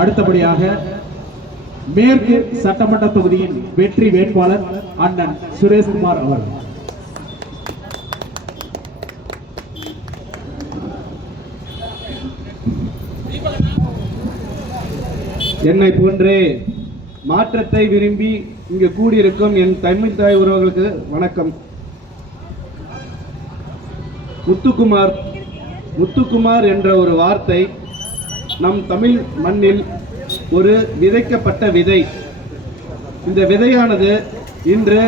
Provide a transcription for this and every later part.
அடுத்தபடியாக மேற்கு சட்டமன்ற தொகுதியின் வெற்றி வேட்பாளர் அண்ணன் சுரேஷ்குமார் அவர்கள். என்னை போன்றே மாற்றத்தை விரும்பி இங்கு கூடியிருக்கும் என் தமிழ் தாய் உறவுகளுக்கு வணக்கம். முத்துக்குமார் என்ற ஒரு வார்த்தை நம் தமிழ் மண்ணில் ஒரு விதைக்கப்பட்ட விதை. இந்த விதையானது இன்று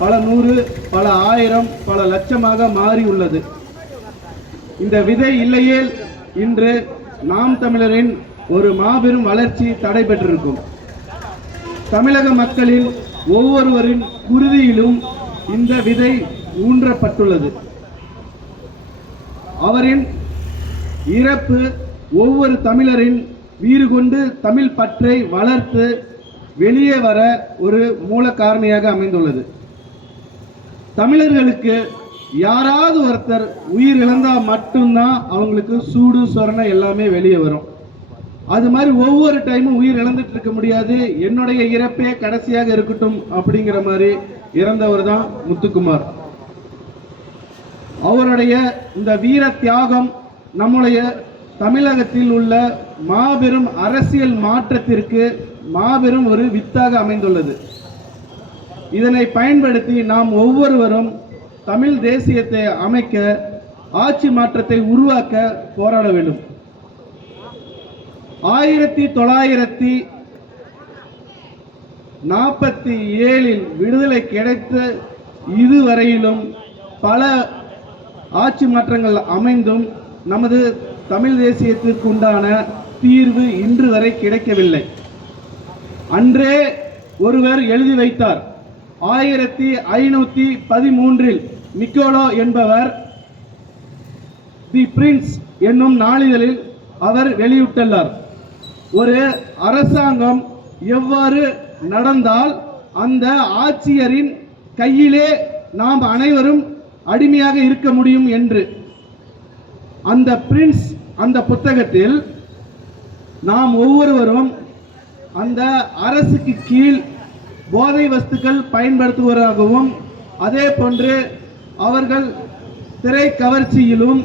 பல நூறு, பல ஆயிரம், பல லட்சமாக மாறி உள்ளது. இந்த விதை இல்லையே இன்று நாம் தமிழரின் ஒரு மாபெரும் வளர்ச்சி தடைபெற்றிருக்கும். தமிழக மக்களின் ஒவ்வொருவரின் குருதியிலும் இந்த விதை ஊன்றப்பட்டுள்ளது. அவரின் இறப்பு ஒவ்வொரு தமிழரின் வீறு கொண்டு தமிழ் பற்றை வளர்த்து வெளியே வர ஒரு மூல காரணியாக அமைந்துள்ளது. தமிழர்களுக்கு யாராவது ஒருத்தர் உயிர் இழந்தால் மட்டும்தான் அவங்களுக்கு சூடு சொரணை எல்லாமே வெளியே வரும். அது மாதிரி ஒவ்வொரு டைமும் உயிர் இழந்துட்டு இருக்க முடியாது, என்னுடைய இறப்பே கடைசியாக இருக்கட்டும் அப்படிங்கிற மாதிரி இறந்தவர் தான் முத்துக்குமார். அவருடைய இந்த வீர தியாகம் நம்முடைய தமிழகத்தில் உள்ள மாபெரும் அரசியல் மாற்றத்திற்கு மாபெரும் ஒரு வித்தாக அமைந்துள்ளது. இதனை பயன்படுத்தி நாம் ஒவ்வொருவரும் தமிழ் தேசியத்தை அமைக்க, ஆட்சி மாற்றத்தை உருவாக்க போராட வேண்டும். 1947 விடுதலை கிடைத்த இதுவரையிலும் பல ஆட்சி மாற்றங்கள் அமைந்தும் நமது தமிழ் தேசியத்திற்கு உண்டான தீர்வு இன்று வரை கிடைக்கவில்லை. அன்றே ஒருவர் எழுதி வைத்தார். 1513 நிக்கோலோ என்பவர் தி பிரின்ஸ் என்னும் நாளிதழில் அவர் வெளியிட்டுள்ளார். ஒரு அரசாங்கம் எவ்வாறு நடந்தால் அந்த ஆட்சியரின் கையிலே நாம் அனைவரும் அடிமையாக இருக்க முடியும் என்று. அந்த பிரின்ஸ் அந்த புத்தகத்தில் நாம் ஒவ்வொருவரும் அந்த அரசுக்கு கீழ் போதை வஸ்துக்கள் பயன்படுத்துவதாகவும், அதே போன்று அவர்கள் திரை கவர்ச்சியிலும்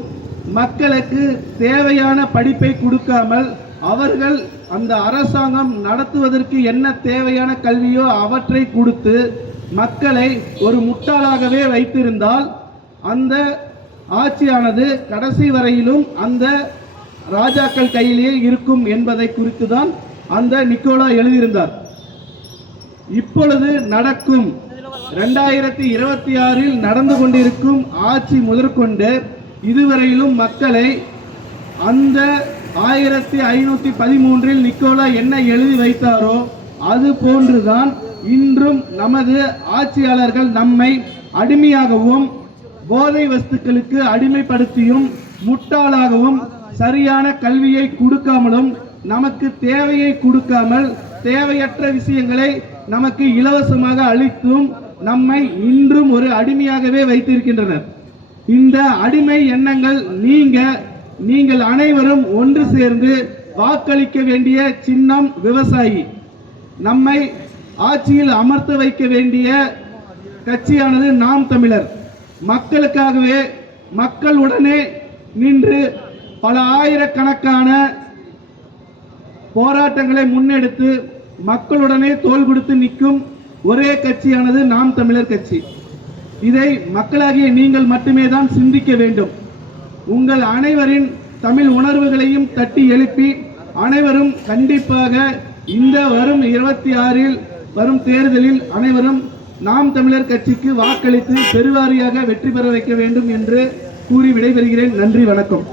மக்களுக்கு தேவையான படிப்பை கொடுக்காமல் அவர்கள் அந்த அரசாங்கம் நடத்துவதற்கு என்ன தேவையான கல்வியோ அவற்றை கொடுத்து மக்களை ஒரு முட்டாளாகவே வைத்திருந்தால் அந்த ஆட்சியானது கடைசி வரையிலும் அந்த ராஜாக்கள் கையிலேயே இருக்கும் என்பதை குறித்து தான் அந்த நிக்கோலா எழுதியிருந்தார். இப்பொழுது நடக்கும் 2026 நடந்து கொண்டிருக்கும் ஆட்சி முதற்கொண்டு இதுவரையிலும் மக்களை அந்த 1513 நிக்கோலா என்ன எழுதி வைத்தாரோ அது போன்றுதான் இன்றும் நமது ஆட்சியாளர்கள் நம்மை அடிமையாகவும் போதை வஸ்துக்களுக்கு அடிமைப்படுத்தியும் முட்டாளாகவும் சரியான கல்வியை கொடுக்காமலும் நமக்கு தேவையை கொடுக்காமல் தேவையற்ற விஷயங்களை நமக்கு இலவசமாக அளித்தும் நம்மை இன்றும் ஒரு அடிமையாகவே வைத்திருக்கின்றனர். இந்த அடிமை எண்ணங்கள் நீங்கள் அனைவரும் ஒன்று சேர்ந்து வாக்களிக்க வேண்டிய சின்னம் விவசாயி. நம்மை ஆட்சியில் அமர்த்த வைக்க வேண்டிய கட்சியானது நாம் தமிழர். மக்களுக்காகவே மக்களுடனே நின்று பல ஆயிரக்கணக்கான போராட்டங்களை முன்னெடுத்து மக்களுடனே தோள் கொடுத்து நிற்கும் ஒரே கட்சியானது நாம் தமிழர் கட்சி. இதை மக்களாகிய நீங்கள் மட்டுமே தான் சிந்திக்க வேண்டும். உங்கள் அனைவரின் தமிழ் உணர்வுகளையும் தட்டி எழுப்பி அனைவரும் கண்டிப்பாக இந்த வரும் 26 வரும் தேர்தலில் அனைவரும் நாம் தமிழர் கட்சிக்கு வாக்களித்து பெருவாரியாக வெற்றி பெற வைக்க வேண்டும் என்று கூறி விடைபெறுகிறேன். நன்றி, வணக்கம்.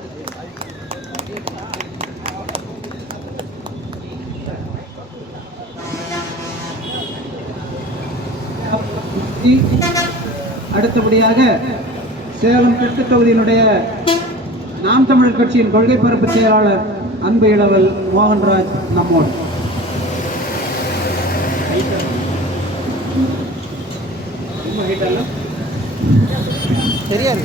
அடுத்தபடியாக சேலம் தெற்கு தொகுதியினுடைய நாம் தமிழர் கட்சியின் கொள்கை பரப்பு செயலாளர் அன்பு இளவல் மோகன்ராஜ் நம்மோடு. தெரியாது.